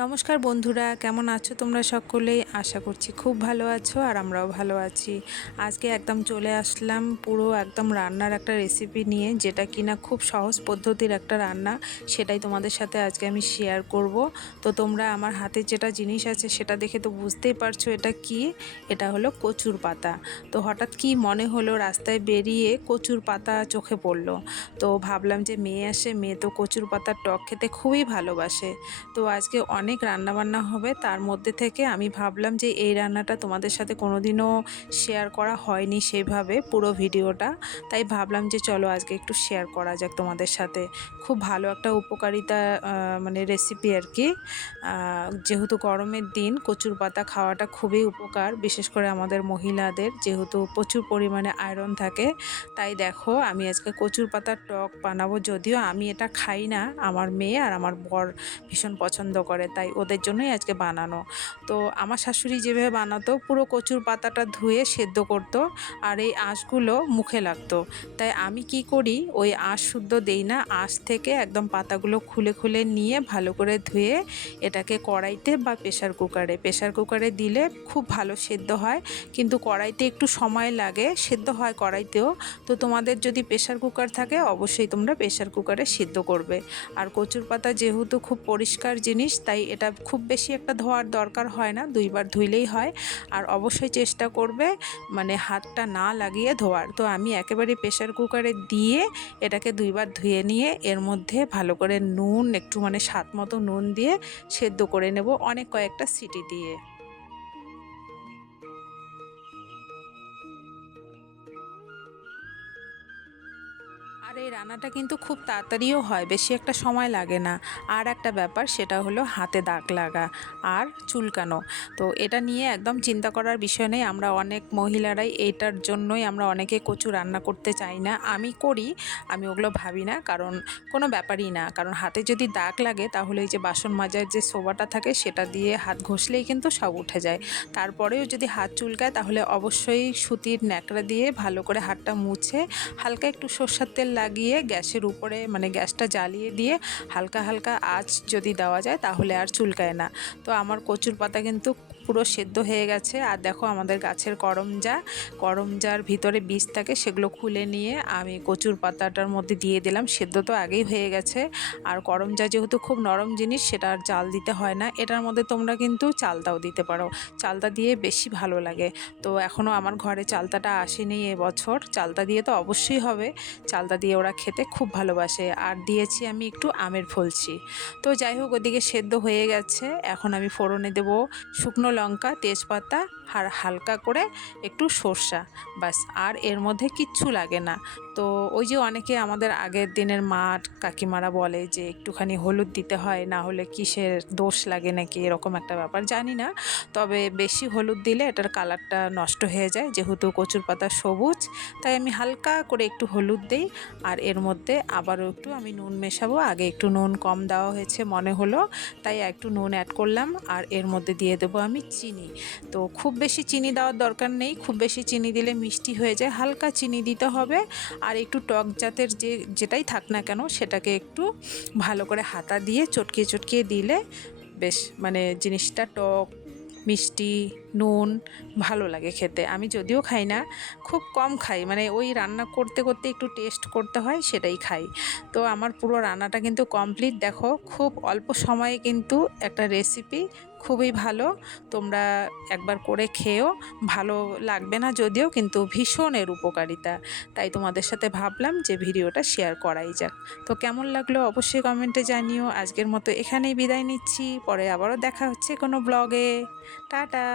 নমস্কার বন্ধুরা, কেমন আছো তোমরা সকলেই? আশা করছি খুব ভালো আছো আর আমরাও ভালো আছি। আজকে একদম চলে আসলাম পুরো একদম রান্নার একটা রেসিপি নিয়ে, যেটা কিনা খুব সহজ পদ্ধতির একটা রান্না। সেটাই তোমাদের সাথে আজকে আমি শেয়ার করব। তো তোমরা আমার হাতে যেটা জিনিস আছে সেটা দেখে তো বুঝতেই পারছো এটা কি। এটা হলো কচুর পাতা। তো হঠাৎ কি মনে হলো, রাস্তায় বেরিয়ে কচুর পাতা চোখে পড়লো। তো ভাবলাম যে মেয়ে আসে, মেয়ে তো কচুর পাতার টক খেতে খুবই ভালোবাসে। তো আজকে অনেক রান্নাবান্না হবে, তার মধ্যে থেকে আমি ভাবলাম যে এই রান্নাটা তোমাদের সাথে কোনোদিনও শেয়ার করা হয়নি সেভাবে পুরো ভিডিওটা। তাই ভাবলাম যে চলো আজকে একটু শেয়ার করা যাক তোমাদের সাথে। খুব ভালো একটা উপকারিতা মানে রেসিপি আর কি। যেহেতু গরমের দিন কচুর পাতা খাওয়াটা খুবই উপকার, বিশেষ করে আমাদের মহিলাদের, যেহেতু প্রচুর পরিমাণে আয়রন থাকে। তাই দেখো আমি আজকে কচুর পাতার টক বানাবো। যদিও আমি এটা খাই না, আমার মেয়ে আর আমার বর ভীষণ পছন্দ করে, তাই ওদের জন্যই আজকে বানানো। তো আমার শাশুড়ি যেভাবে বানাতো, পুরো কচুর পাতাটা ধুয়ে সেদ্ধ করতো আর এই আঁশগুলো মুখে লাগতো। তাই আমি কি করি, ওই আঁশ শুদ্ধ দেই না, আঁশ থেকে একদম পাতাগুলো খুলে খুলে নিয়ে ভালো করে ধুয়ে এটাকে কড়াইতে বা প্রেশার কুকারে দিলে খুব ভালো সেদ্ধ হয়। কিন্তু কড়াইতে একটু সময় লাগে, সেদ্ধ হয় কড়াইতেও। তো তোমাদের যদি প্রেশার কুকার থাকে অবশ্যই তোমরা প্রেশার কুকারে সিদ্ধ করবে। আর কচুর পাতা যেহেতু খুব পরিষ্কার জিনিস, তাই এটা খুব বেশি একটা ধোয়ার দরকার হয় না, দুইবার ধুইলেই হয়। আর অবশ্যই চেষ্টা করবে মানে হাতটা না লাগিয়ে ধোয়ার। তো আমি একেবারে প্রেশার কুকারে দিয়ে এটাকে দুইবার ধুয়ে নিয়ে এর মধ্যে ভালো করে নুন, একটু মানে স্বাদ মতো নুন দিয়ে সেদ্ধ করে নেব অনেক কয়েকটা সিটি দিয়ে। আর এই রান্নাটা কিন্তু খুব তাড়াতাড়িও হয়, বেশি একটা সময় লাগে না। আর একটা ব্যাপার, সেটা হলো হাতে দাগ লাগা আর চুলকানো। তো এটা নিয়ে একদম চিন্তা করার বিষয় নেই। আমরা অনেক মহিলারাই এইটার জন্যই আমরা অনেকে কচু রান্না করতে চাই না। আমি করি, আমি ওগুলো ভাবি না, কারণ কোনো ব্যাপারই না। কারণ হাতে যদি দাগ লাগে তাহলে এই যে বাসন মাজার যে সোবাটা থাকে সেটা দিয়ে হাত ঘষলেই কিন্তু সব উঠে যায়। তারপরেও যদি হাত চুলকায় তাহলে অবশ্যই সুতির ন্যাকড়া দিয়ে ভালো করে হাতটা মুছে হালকা একটু সর্ষের তেল লাগিয়ে গ্যাসের উপরে মানে গ্যাসটা জ্বালিয়ে দিয়ে হালকা হালকা আঁচ যদি দেওয়া যায় তাহলে আর চুলকায় না। তো আমার কচুর পাতা কিন্তু পুরো সেদ্ধ হয়ে গেছে। আর দেখো আমাদের গাছের করমজার ভিতরে বীজ থাকে, সেগুলো খুলে নিয়ে আমি কচুর পাতাটার মধ্যে দিয়ে দিলাম। সেদ্ধ তো আগেই হয়ে গেছে। আর করমজা যেহেতু খুব নরম জিনিস, সেটা আর জাল দিতে হয় না। এটার মধ্যে তোমরা কিন্তু চালতাও দিতে পারো, চালতা দিয়ে বেশি ভালো লাগে। তো এখনও আমার ঘরে চালতাটা আসেনি এবছর, চালতা দিয়ে তো অবশ্যই হবে। চালতা দিয়ে ওরা খেতে খুব ভালোবাসে। আর দিয়েছি আমি একটু আমের ফলসি। তো যাই হোক, ওদিকে সেদ্ধ হয়ে গেছে। এখন আমি ফোড়নে দেব শুকনো লঙ্কা, তেজপাতা আর হালকা করে একটু সর্ষা, বাস। আর এর মধ্যে কিচ্ছু লাগে না। তো ওই যে অনেকে আমাদের আগের দিনের মা কাকিমারা বলে যে একটুখানি হলুদ দিতে হয়, না হলে কিসের দোষ লাগে নাকি, এরকম একটা ব্যাপার, জানি না। তবে বেশি হলুদ দিলে এটার কালারটা নষ্ট হয়ে যায়, যেহেতু কচুর পাতা সবুজ। তাই আমি হালকা করে একটু হলুদ দিই। আর এর মধ্যে আবারও একটু আমি নুন মেশাবো। আগে একটু নুন কম দেওয়া হয়েছে মনে হলো, তাই একটু নুন অ্যাড করলাম। আর এর মধ্যে দিয়ে দেবো আমি চিনি। তো খুব বেশি চিনি দেওয়ার দরকার নেই, খুব বেশি চিনি দিলে মিষ্টি হয়ে যায়, হালকা চিনি দিতে হবে। আর একটু টক জাতের যেটাই থাক না কেন, সেটাকে একটু ভালো করে হাতা দিয়ে চটকিয়ে চটকিয়ে দিলে বেশ মানে জিনিসটা টক, মিষ্টি, নুন ভালো লাগে খেতে। আমি যদিও খাই না, খুব কম খাই, মানে ওই রান্না করতে করতে একটু টেস্ট করতে হয় সেটাই খাই। তো আমার পুরো রান্নাটা কিন্তু কমপ্লিট। দেখো খুব অল্প সময়ে কিন্তু একটা রেসিপি, খুবই ভালো। তোমরা একবার করে খেয়েও, ভালো লাগবে না যদিও, কিন্তু ভীষণ এর উপকারিতা। তাই তোমাদের সাথে ভাবলাম যে ভিডিওটা শেয়ার করাই যাক। তো কেমন লাগলো অবশ্যই কমেন্টে জানিও। আজকের মতো এখানেই বিদায় নিচ্ছি, পরে আবারও দেখা হচ্ছে কোনো ব্লগে। টাটা।